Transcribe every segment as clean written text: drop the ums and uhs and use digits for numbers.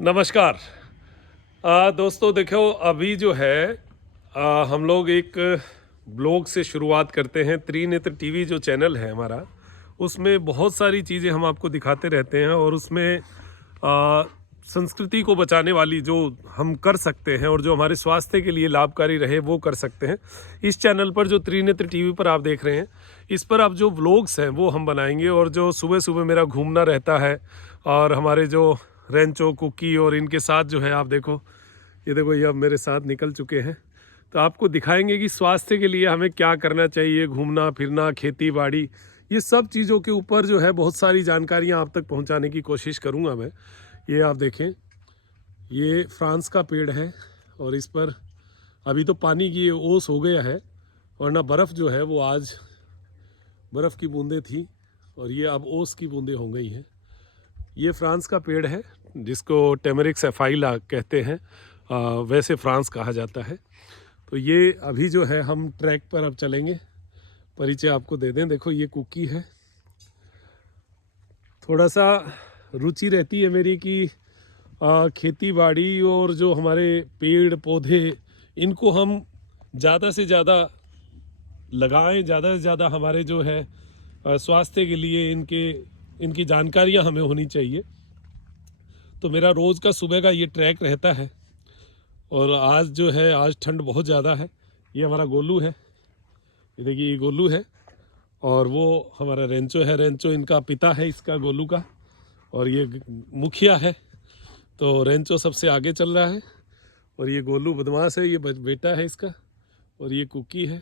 नमस्कार। दोस्तों देखो अभी जो है हम लोग एक ब्लॉग से शुरुआत करते हैं। त्रिनेत्र टीवी जो चैनल है हमारा, उसमें बहुत सारी चीज़ें हम आपको दिखाते रहते हैं और उसमें संस्कृति को बचाने वाली जो हम कर सकते हैं और जो हमारे स्वास्थ्य के लिए लाभकारी रहे वो कर सकते हैं। इस चैनल पर जो त्रिनेत्र टीवी पर आप देख रहे हैं, इस पर आप जो व्लॉग्स हैं वो हम बनाएंगे। और जो सुबह सुबह मेरा घूमना रहता है और हमारे जो रेंचो कुकी और इनके साथ जो है, आप देखो ये अब मेरे साथ निकल चुके हैं, तो आपको दिखाएंगे कि स्वास्थ्य के लिए हमें क्या करना चाहिए। घूमना फिरना, खेती बाड़ी, ये सब चीज़ों के ऊपर जो है बहुत सारी जानकारियाँ आप तक पहुँचाने की कोशिश करूँगा मैं। ये आप देखें, ये फ्रांस का पेड़ है और इस पर अभी तो पानी की ओस हो गया है, वरना बर्फ़ जो है वो आज बर्फ़ की बूंदें थी और ये अब ओस की बूंदें हो गई हैं। ये फ्रांस का पेड़ है जिसको टेमेरिक एफाइला कहते हैं, वैसे फ्रांस कहा जाता है। तो ये अभी जो है हम ट्रैक पर अब चलेंगे। परिचय आपको दे दें, देखो ये कुकी है। थोड़ा सा रुचि रहती है मेरी कि खेती बाड़ी और जो हमारे पेड़ पौधे, इनको हम ज़्यादा से ज़्यादा लगाएं, ज़्यादा से ज़्यादा हमारे जो है स्वास्थ्य के लिए इनकी जानकारियां हमें होनी चाहिए। तो मेरा रोज़ का सुबह का ये ट्रैक रहता है। और आज जो है, आज ठंड बहुत ज़्यादा है। ये हमारा गोलू है, ये देखिए ये गोलू है और वो हमारा रेंचो है। रेंचो इनका पिता है, इसका गोलू का, और ये मुखिया है। तो रेंचो सबसे आगे चल रहा है और ये गोलू बदमाश है, ये बेटा है इसका, और ये कुकी है।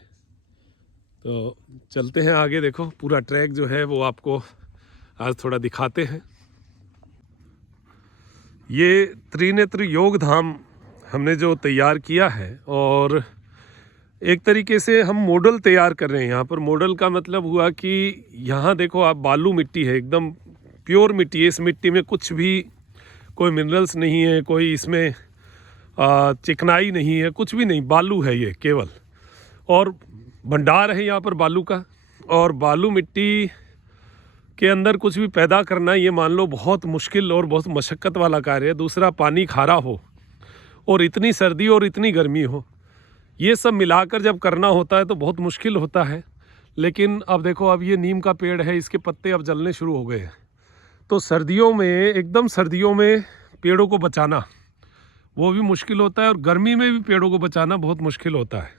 तो चलते हैं आगे। देखो पूरा ट्रैक जो है वो आपको आज थोड़ा दिखाते हैं। ये त्रिनेत्र योग धाम हमने जो तैयार किया है, और एक तरीके से हम मॉडल तैयार कर रहे हैं यहाँ पर। मॉडल का मतलब हुआ कि यहाँ देखो आप, बालू मिट्टी है, एकदम प्योर मिट्टी है। इस मिट्टी में कुछ भी कोई मिनरल्स नहीं है, कोई इसमें चिकनाई नहीं है, कुछ भी नहीं, बालू है ये केवल। और भंडार है यहाँ पर बालू का। और बालू मिट्टी के अंदर कुछ भी पैदा करना, ये मान लो बहुत मुश्किल और बहुत मशक्क़त वाला कार्य है। दूसरा, पानी खारा हो और इतनी सर्दी और इतनी गर्मी हो, ये सब मिलाकर जब करना होता है तो बहुत मुश्किल होता है। लेकिन अब देखो, अब ये नीम का पेड़ है, इसके पत्ते अब जलने शुरू हो गए हैं। तो सर्दियों में, एकदम सर्दियों में पेड़ों को बचाना वो भी मुश्किल होता है, और गर्मी में भी पेड़ों को बचाना बहुत मुश्किल होता है।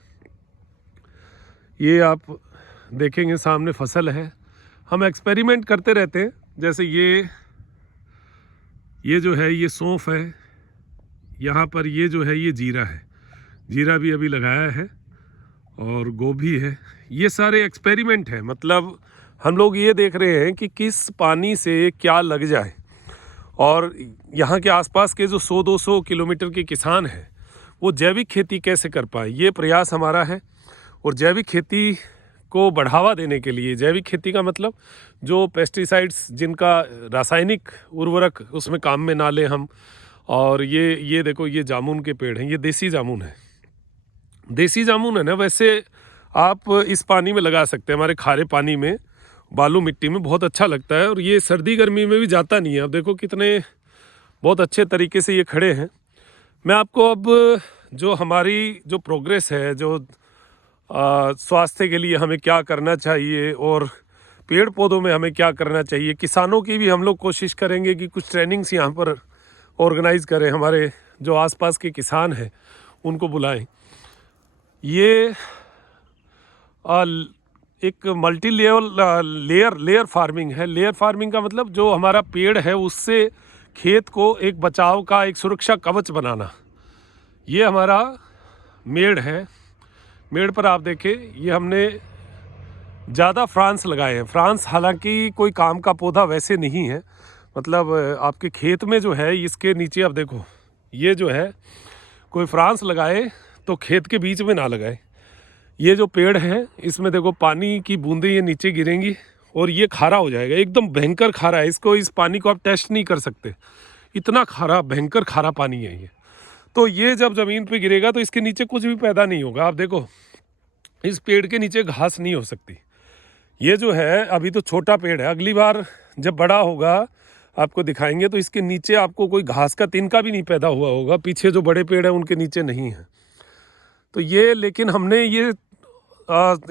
ये आप देखेंगे सामने फसल है। हम एक्सपेरिमेंट करते रहते हैं। जैसे ये जो है ये सौंफ है, यहाँ पर ये जो है ये जीरा है, जीरा भी अभी लगाया है, और गोभी है। ये सारे एक्सपेरिमेंट हैं। मतलब हम लोग ये देख रहे हैं कि किस पानी से क्या लग जाए। और यहाँ के आसपास के जो 100-200 किलोमीटर के किसान हैं, वो जैविक खेती कैसे कर पाए, ये प्रयास हमारा है। और जैविक खेती को बढ़ावा देने के लिए, जैविक खेती का मतलब जो पेस्टिसाइड्स, जिनका रासायनिक उर्वरक उसमें काम में ना लें हम। और ये देखो, ये जामुन के पेड़ हैं, ये देसी जामुन है। देसी जामुन है ना, वैसे आप इस पानी में लगा सकते हैं, हमारे खारे पानी में, बालू मिट्टी में बहुत अच्छा लगता है। और ये सर्दी गर्मी में भी जाता नहीं है। अब देखो कितने बहुत अच्छे तरीके से ये खड़े हैं। मैं आपको अब जो हमारी जो प्रोग्रेस है, जो स्वास्थ्य के लिए हमें क्या करना चाहिए और पेड़ पौधों में हमें क्या करना चाहिए, किसानों की भी हम लोग कोशिश करेंगे कि कुछ ट्रेनिंग्स यहाँ पर ऑर्गेनाइज़ करें। हमारे जो आसपास के किसान हैं उनको बुलाएं। ये एक मल्टी लेयर फार्मिंग है। लेयर फार्मिंग का मतलब जो हमारा पेड़ है उससे खेत को एक बचाव का, एक सुरक्षा कवच बनाना। ये हमारा मेड़ है। मेड़ पर आप देखें, ये हमने ज़्यादा फ्रांस लगाए हैं। फ्रांस हालांकि कोई काम का पौधा वैसे नहीं है, मतलब आपके खेत में जो है, इसके नीचे आप देखो, ये जो है कोई फ्रांस लगाए तो खेत के बीच में ना लगाए। ये जो पेड़ है, इसमें देखो पानी की बूंदें ये नीचे गिरेंगी और ये खारा हो जाएगा, एकदम भयंकर खारा है। इस पानी को आप टेस्ट नहीं कर सकते, इतना खारा, भयंकर खारा पानी है ये। तो ये जब ज़मीन पे गिरेगा तो इसके नीचे कुछ भी पैदा नहीं होगा। आप देखो, इस पेड़ के नीचे घास नहीं हो सकती। ये जो है अभी तो छोटा पेड़ है, अगली बार जब बड़ा होगा, आपको दिखाएंगे तो इसके नीचे आपको कोई घास का तिनका भी नहीं पैदा हुआ होगा, पीछे जो बड़े पेड़ हैं उनके नीचे नहीं है। तो ये लेकिन हमने ये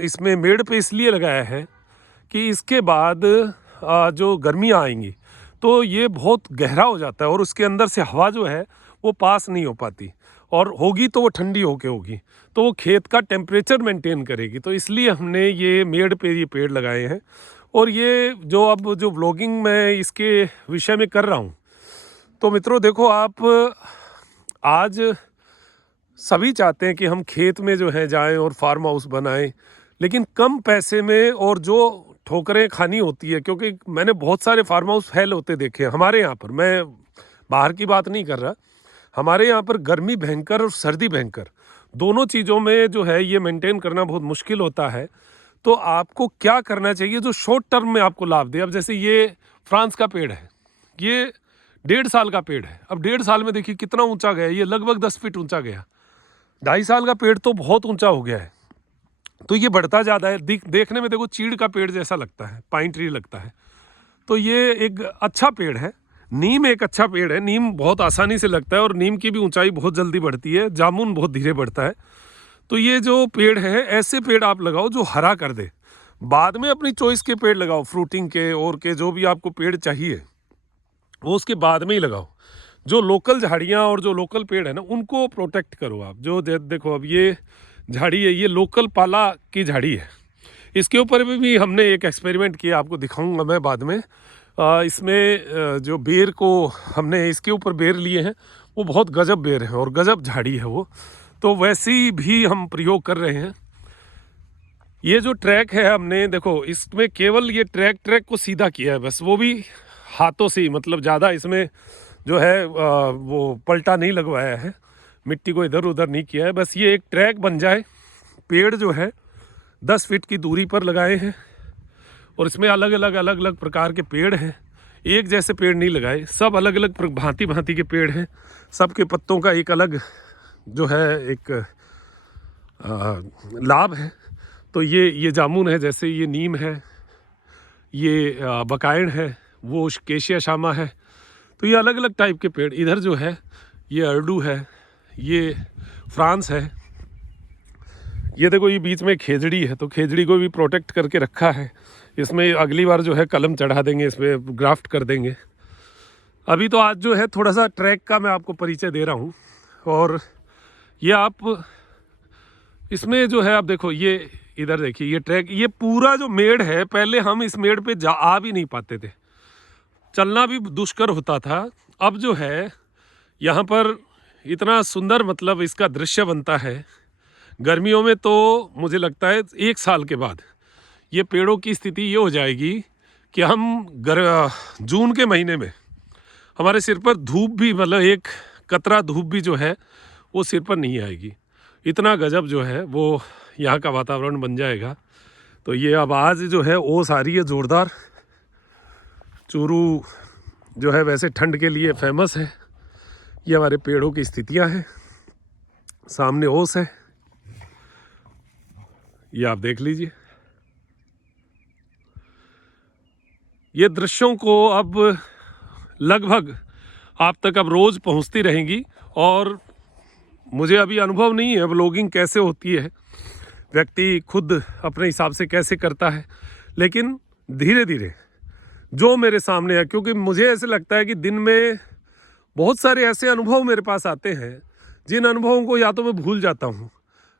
इसमें मेड़ पे इसलिए लगाया है कि इसके बाद जो गर्मियाँ आएंगी तो ये बहुत गहरा हो जाता है और उसके अंदर से हवा जो है वो पास नहीं हो पाती, और होगी तो वो ठंडी होके होगी, तो वो खेत का टेम्परेचर मेंटेन करेगी। तो इसलिए हमने ये मेड़ पे ये पेड़ लगाए हैं। और ये जो अब जो व्लॉगिंग मैं इसके विषय में कर रहा हूँ, तो मित्रों देखो, आप आज सभी चाहते हैं कि हम खेत में जो है जाएं और फार्म हाउस बनाएं, लेकिन कम पैसे में, और जो ठोकरें खानी होती है, क्योंकि मैंने बहुत सारे फार्म हाउस फेल होते देखे हैं हमारे यहाँ पर। मैं बाहर की बात नहीं कर रहा, हमारे यहाँ पर गर्मी भयंकर और सर्दी भयंकर, दोनों चीज़ों में जो है ये मेंटेन करना बहुत मुश्किल होता है। तो आपको क्या करना चाहिए जो शॉर्ट टर्म में आपको लाभ दे। अब जैसे ये फ्रांस का पेड़ है, ये 1.5 साल का पेड़ है। अब 1.5 साल में देखिए कितना ऊंचा गया, ये लगभग 10 फीट ऊंचा गया। 2.5 साल का पेड़ तो बहुत ऊंचा हो गया है, तो ये बढ़ता ज़्यादा है। देखने में देखो चीड़ का पेड़ जैसा लगता है, पाइन ट्री लगता है। तो ये एक अच्छा पेड़ है। नीम एक अच्छा पेड़ है, नीम बहुत आसानी से लगता है और नीम की भी ऊंचाई बहुत जल्दी बढ़ती है, जामुन बहुत धीरे बढ़ता है। तो ये जो पेड़ है, ऐसे पेड़ आप लगाओ जो हरा कर दे। बाद में अपनी चॉइस के पेड़ लगाओ, फ्रूटिंग के और के जो भी आपको पेड़ चाहिए वो उसके बाद में ही लगाओ। जो लोकल झाड़ियाँ और जो लोकल पेड़ है ना, उनको प्रोटेक्ट करो आप। जो देखो अब ये झाड़ी है, ये लोकल पाला की झाड़ी है। इसके ऊपर भी हमने एक एक्सपेरिमेंट किया, आपको दिखाऊंगा मैं बाद में। इसमें जो बेर को हमने इसके ऊपर बेर लिए हैं, वो बहुत गजब बेर है और गजब झाड़ी है वो, तो वैसी भी हम प्रयोग कर रहे हैं। ये जो ट्रैक है हमने देखो, इसमें केवल ये ट्रैक को सीधा किया है बस, वो भी हाथों से ही, मतलब ज़्यादा इसमें जो है वो पलटा नहीं लगवाया है, मिट्टी को इधर उधर नहीं किया है। बस ये एक ट्रैक बन जाए। पेड़ जो है 10 फीट की दूरी पर लगाए हैं और इसमें अलग अलग प्रकार के पेड़ हैं। एक जैसे पेड़ नहीं लगाए, सब अलग अलग भांति भांति के पेड़ हैं। सबके पत्तों का एक अलग जो है एक लाभ है। तो ये जामुन है, जैसे ये नीम है, ये बकायड़ है, वो केशिया शामा है। तो ये अलग अलग टाइप के पेड़। इधर जो है ये अर्डू है, ये फ्रांस है। ये देखो, ये बीच में खेजड़ी है, तो खेजड़ी को भी प्रोटेक्ट करके रखा है। इसमें अगली बार जो है कलम चढ़ा देंगे, इसमें ग्राफ्ट कर देंगे। अभी तो आज जो है थोड़ा सा ट्रैक का मैं आपको परिचय दे रहा हूँ। और ये आप इसमें जो है, आप देखो ये इधर देखिए, ये ट्रैक, ये पूरा जो मेड़ है, पहले हम इस मेड़ पे आ भी नहीं पाते थे, चलना भी दुष्कर होता था। अब जो है यहाँ पर इतना सुंदर, मतलब इसका दृश्य बनता है। गर्मियों में तो मुझे लगता है 1 साल के बाद ये पेड़ों की स्थिति ये हो जाएगी कि हम जून के महीने में हमारे सिर पर धूप भी, मतलब एक कतरा धूप भी जो है वो सिर पर नहीं आएगी। इतना गजब जो है वो यहाँ का वातावरण बन जाएगा। तो ये अब आज जो है ओस आ रही है ज़ोरदार। चूरू जो है वैसे ठंड के लिए फेमस है। ये हमारे पेड़ों की स्थितियाँ हैं। सामने ओस है, ये आप देख लीजिए। ये दृश्यों को अब लगभग आप तक अब रोज़ पहुंचती रहेंगी। और मुझे अभी अनुभव नहीं है व्लॉगिंग कैसे होती है, व्यक्ति खुद अपने हिसाब से कैसे करता है, लेकिन धीरे धीरे जो मेरे सामने है, क्योंकि मुझे ऐसे लगता है कि दिन में बहुत सारे ऐसे अनुभव मेरे पास आते हैं जिन अनुभवों को या तो मैं भूल जाता हूँ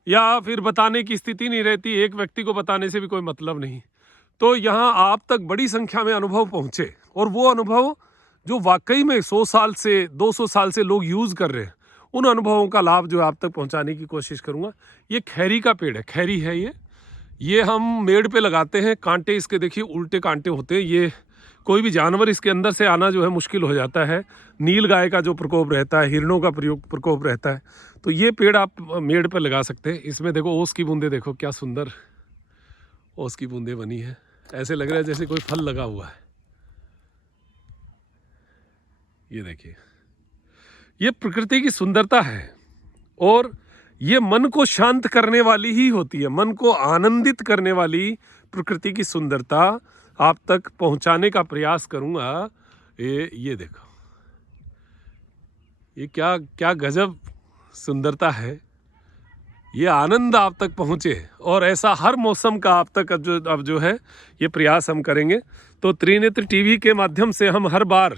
या फिर बताने की स्थिति नहीं रहती। एक व्यक्ति को बताने से भी कोई मतलब नहीं। तो यहाँ आप तक बड़ी संख्या में अनुभव पहुँचे, और वो अनुभव जो वाकई में 100 साल से 200 साल से लोग यूज़ कर रहे हैं, उन अनुभवों का लाभ जो आप तक पहुँचाने की कोशिश करूँगा। ये खैरी का पेड़ है, खैरी है ये हम मेड़ पे लगाते हैं। कांटे इसके देखिए उल्टे कांटे होते हैं। ये कोई भी जानवर इसके अंदर से आना जो है मुश्किल हो जाता है। नील गाय का जो प्रकोप रहता है, हिरणों का प्रकोप रहता है। तो ये पेड़ आप मेड़ पे लगा सकते हैं। इसमें देखो ओस की बूंदे, देखो क्या सुंदर ओस की बूंदे बनी है। ऐसे लग रहा है जैसे कोई फल लगा हुआ है। ये देखिए, ये प्रकृति की सुंदरता है और ये मन को शांत करने वाली ही होती है। मन को आनंदित करने वाली प्रकृति की सुंदरता आप तक पहुंचाने का प्रयास करूंगा। ये देखो, ये क्या क्या गजब सुंदरता है। ये आनंद आप तक पहुँचे और ऐसा हर मौसम का आप तक अब जो है ये प्रयास हम करेंगे। तो त्रिनेत्र टीवी के माध्यम से हम हर बार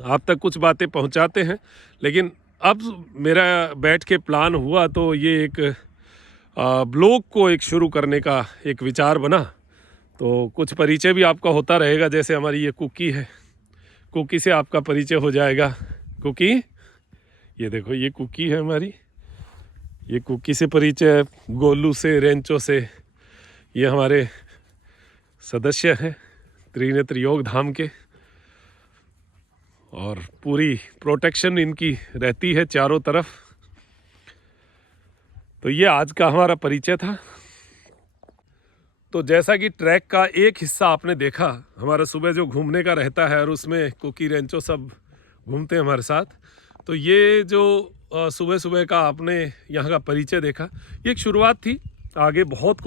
आप तक कुछ बातें पहुंचाते हैं, लेकिन अब मेरा बैठ के प्लान हुआ तो ये एक ब्लॉग को एक शुरू करने का एक विचार बना। तो कुछ परिचय भी आपका होता रहेगा, जैसे हमारी ये कुकी है, कुकी से आपका परिचय हो जाएगा। कुकी, ये देखो ये कुकी है हमारी, ये कुकी से परिचय, गोलू से, रेंचो से। ये हमारे सदस्य हैं त्रिनेत्र योग धाम के, और पूरी प्रोटेक्शन इनकी रहती है चारों तरफ। तो ये आज का हमारा परिचय था। तो जैसा कि ट्रैक का एक हिस्सा आपने देखा, हमारा सुबह जो घूमने का रहता है और उसमें कुकी रेंचो सब घूमते हैं हमारे साथ। तो ये जो सुबह सुबह का आपने यहाँ का परिचय देखा, ये एक शुरुआत थी। आगे बहुत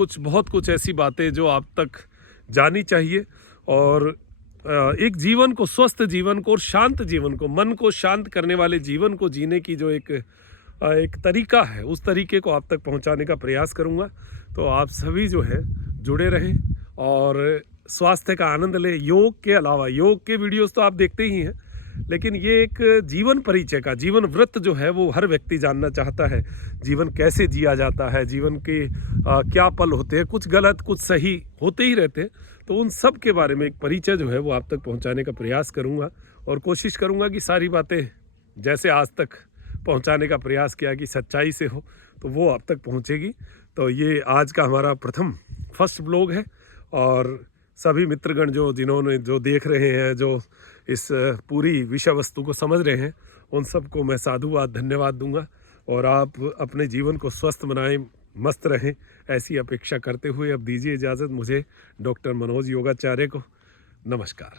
कुछ ऐसी बातें जो आप तक जानी चाहिए, और एक जीवन को, स्वस्थ जीवन को और शांत जीवन को, मन को शांत करने वाले जीवन को जीने की जो एक तरीका है, उस तरीके को आप तक पहुंचाने का प्रयास करूंगा। तो आप सभी जो है जुड़े रहें और स्वास्थ्य का आनंद लें। योग के अलावा, योग के वीडियोस तो आप देखते ही हैं, लेकिन ये एक जीवन परिचय का, जीवन व्रत जो है वो हर व्यक्ति जानना चाहता है। जीवन कैसे जिया जाता है, जीवन के क्या पल होते हैं, कुछ गलत कुछ सही होते ही रहते हैं। तो उन सब के बारे में एक परिचय जो है वो आप तक पहुंचाने का प्रयास करूंगा, और कोशिश करूंगा कि सारी बातें जैसे आज तक पहुंचाने का प्रयास किया कि सच्चाई से हो, तो वो आप तक पहुंचेगी। तो ये आज का हमारा फर्स्ट ब्लॉग है, और सभी मित्रगण जिन्होंने देख रहे हैं, जो इस पूरी विषय वस्तु को समझ रहे हैं, उन सबको मैं साधुवाद धन्यवाद दूंगा। और आप अपने जीवन को स्वस्थ बनाएं, मस्त रहें, ऐसी अपेक्षा करते हुए अब दीजिए इजाज़त मुझे, डॉक्टर मनोज योगाचार्य को। नमस्कार।